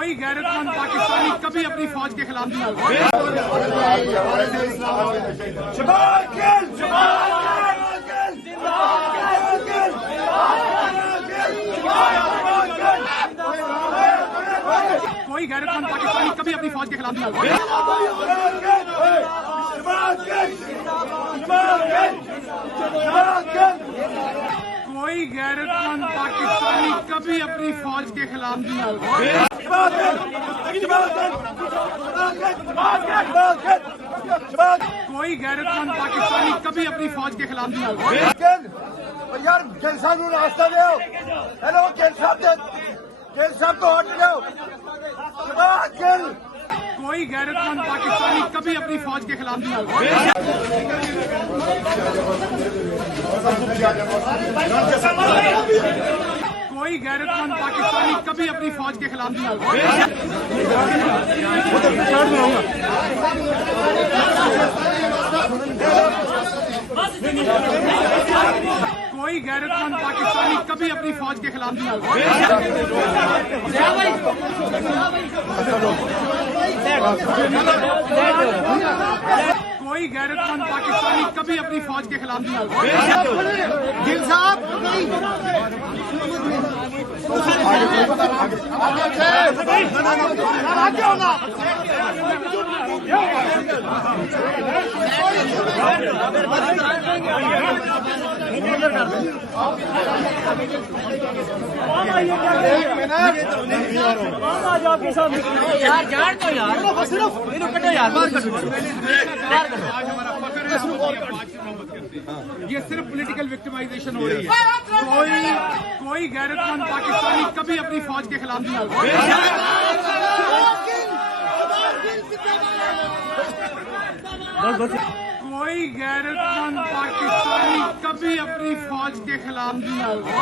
कोई गैरतमंद पाकिस्तानी कभी अपनी फौज के खिलाफ नहीं होगा। कोई गैरतमंद पाकिस्तानी कभी अपनी फौज के खिलाफ नहीं होगा। कोई गैरतमंद पाकिस्तानी कभी अपनी फौज के खिलाफ नहीं होगा। कोई गैरतमंद पाकिस्तानी कभी अपनी फौज के खिलाफ नहीं होगा। यार गिल साहब को रास्ता दो। हेलो गिल साहब को हट जाओ। कोई गैरतमंद पाकिस्तानी कभी अपनी फौज के खिलाफ नहीं होगा। कोई गैरतमंद पाकिस्तानी कभी अपनी फौज के खिलाफ नहीं होगा। कोई गैरतमंद पाकिस्तानी कभी अपनी फौज के खिलाफ नहीं होगा। कोई गैरतमंद पाकिस्तानी कभी अपनी फौज के खिलाफ नहीं होगा। गिल साहब यार जान दो यार कटो यार बाहर कटो। ये सिर्फ पॉलिटिकल विक्टिमाइजेशन हो रही है। कोई गैरतमंद पाकिस्तानी कभी अपनी फौज के खिलाफ नहीं होगा। कोई गैरतमंद पाकिस्तानी कभी अपनी फौज के खिलाफ नहीं होगा।